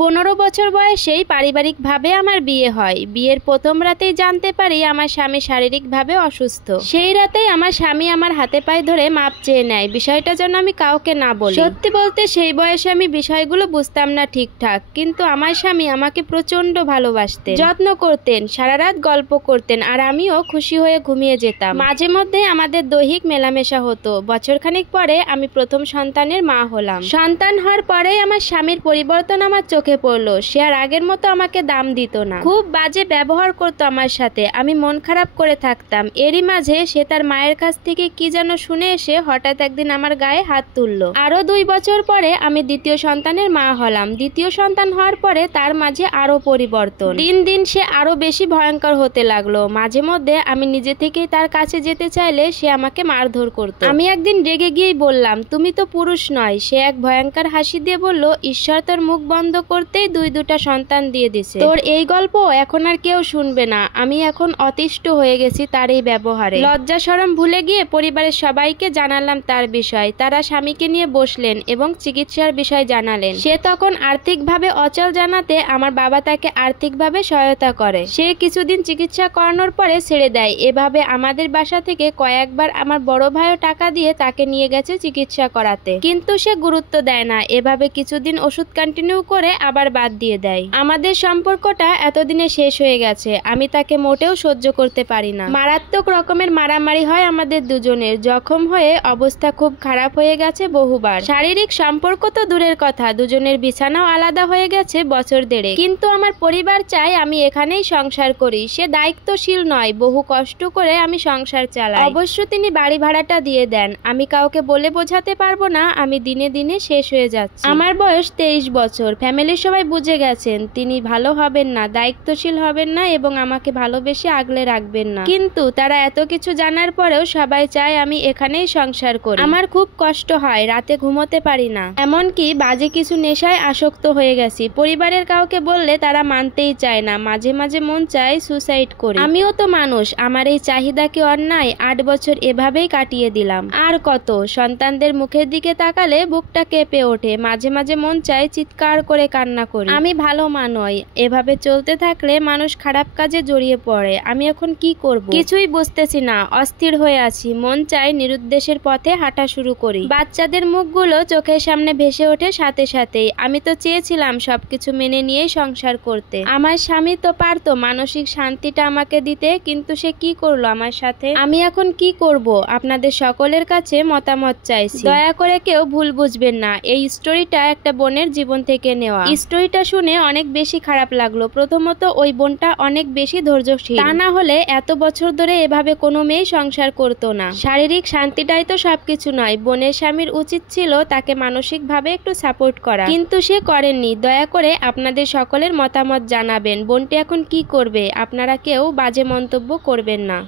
15 বছর বয়সেই পারিবারিকভাবে আমার বিয়ে হয়। বিয়ের প্রথম রাতেই জানতে পারি আমার স্বামী শারীরিকভাবে অসুস্থ। সেই রাতেই আমার স্বামী আমার হাতে পায়ে ধরে মাপ চেয়ে নেয়, বিষয়টা যেন আমি কাউকে না বলি। সত্যি বলতে সেই বয়সে আমি বিষয়গুলো বুঝতাম না ঠিকঠাক, কিন্তু আমার স্বামী আমাকে প্রচন্ড ভালোবাসতেন, যত্ন করতেন, সারা রাত গল্প করতেন, আর আমিও খুশি হয়ে ঘুমিয়ে যেতাম। মাঝে মধ্যে আমাদের দৈহিক মেলামেশা হতো। বছরখানেক পরে আমি প্রথম সন্তানের মা হলাম। সন্তান হওয়ার পরেই আমার স্বামীর পরিবর্তন আমার চোখে পড়লো। সে আর আগের মতো আমাকে দাম দিত না, খুব বাজে ব্যবহার করতো আমার সাথে। আমি মন খারাপ করে থাকতাম। এরই মাঝে সে তার মায়ের কাছ থেকে কি যেন শুনে এসে হঠাৎ একদিন আমার গায়ে হাত তুললো। আরো 2 বছর পরে আমি দ্বিতীয় সন্তানের মা হলাম। দ্বিতীয় সন্তান হওয়ার পরে তার মাঝে আরো পরিবর্তন। দিন দিন সে আরো বেশি ভয়ঙ্কর হতে লাগলো। মাঝে মধ্যে আমি নিজে থেকেই তার কাছে যেতে চাইলে সে আমাকে মারধর করতো। আমি একদিন রেগে গিয়েই বললাম, তুমি তো পুরুষ নয়। সে এক ভয়ঙ্কর হাসি দিয়ে বলল, ঈশ্বর তোর মুখ বন্ধ করতেই 2টা সন্তান দিয়ে দিছে। তোর এই গল্প এখন আর কেউ শুনবে না। আমি এখন অতিষ্ঠ হয়ে গেছি তার এই ব্যবহারে। লজ্জা শরম ভুলে গিয়ে পরিবারের সবাইকে জানালাম তার বিষয়। তারা স্বামীকে নিয়ে বসলেন এবং চিকিৎসার বিষয় জানালেন। সে তখন আর্থিকভাবে অচল জানাতে আমার বাবা তাকে আর্থিকভাবে সহায়তা করে। সে কিছুদিন চিকিৎসা করানোর পরে ছেড়ে দেয়। এভাবে আমাদের বাসা থেকে কয়েকবার আমার বড় ভাইও টাকা দিয়ে তাকে নিয়ে গেছে চিকিৎসা করাতে, কিন্তু সে গুরুত্ব দেয় না। এভাবে কিছুদিন ওষুধ কন্টিনিউ করে আবার বাদ দিয়ে দেয়। আমাদের সম্পর্কটা এতদিনে শেষ হয়ে গেছে। আমি তাকে মোটেও সহ্য করতে পারি না। মারাত্মক রকমের মারামারি হয় আমাদের দুজনের। জখম হয়ে অবস্থা খুব খারাপ হয়ে গেছে বহুবার। শারীরিক সম্পর্ক তো দূরের কথা, দুজনের বিছানাও আলাদা হয়ে গেছে বছর দেড়েক। কিন্তু আমার পরিবার চায় আমি এখানেই সংসার করি। সে দায়িত্বশীল নয়, বহু কষ্ট করে আমি সংসার চালাই। অবশ্য তিনি বাড়ি ভাড়াটা দিয়ে দেন। আমি কাউকে বলে বোঝাতে পারবো না আমি দিনে দিনে শেষ হয়ে যাচ্ছি। আমার বয়স 23 বছর। ফ্যামিলির সবাই বুঝে গেছেন তিনি ভালো হবেন না, দায়িত্বশীল হবেন না এবং আমাকে ভালোবেসে আগলে রাখবেন না। কিন্তু তারা এত কিছু জানার পরেও সবাই চায় আমি এখানেই সংসার করি। আমার খুব কষ্ট হয়, রাতে ঘুমোতে পারি না, এমনকি বাজে কিছু নেশায় আসক্ত হয়ে গেছি। পরিবারের কাউকে বললে তারা মানতেই চায় না। মাঝে মাঝে মন চায় সুসাইড করি। আমিও তো মানুষ, আমার এই চাহিদা কি অন্যায়? 8 বছর এভাবেই কাটিয়ে দিলাম। আর কত? সন্তানদের মুখের দিকে তাকালে বুকটা কেঁপে ওঠে। মাঝে মাঝে মন চায় চিৎকার করে কান্না করি। আমি ভালো মা নই। এভাবে চলতে থাকলে মানুষ খারাপ কাজে জড়িয়ে পড়ে। আমি এখন কি করব কিছুই বুঝতেছি না। অস্থির হয়ে আছি। মন চায় নিরুদ্দেশের পথে হাঁটা শুরু করি। বাচ্চাদের মুখগুলো চোখের সামনে ভেসে ওঠে সাথে সাথেই। আমি তো চেয়েছিলাম সবকিছু মেনে নিয়েই সংসার করতে। আমার স্বামী তো পারতো মানসিক শান্তিটা আমাকে দিতে, কিন্তু সে কি করলো আমার সাথে? আমি এখন কি করব? আপনাদের সকলের কাছে মতামত চাইছি। দয়া করে কেউ ভুল বুঝবেন না। এই স্টোরিটা একটা বোনের জীবন থেকে নেওয়া। স্টোরিটা শুনে অনেক বেশি খারাপ লাগলো। প্রথমত ওই বোনটা অনেক বেশি ধৈর্যশীল। তা না হলে এত বছর ধরে এভাবে কোনো মেয়ে সংসার করতো না। শারীরিক শান্তিটাই তো সবকিছু নয়। বোনের স্বামীর উচিত ছিল তাকে মানসিকভাবে একটু সাপোর্ট করা, কিন্তু সে করেননি। দয়া করে আপনাদের সকলের মতামত জানাবেন। বোনটি এখন কি করবে? আপনারা কেউ বাজে মন্তব্য করবেন না।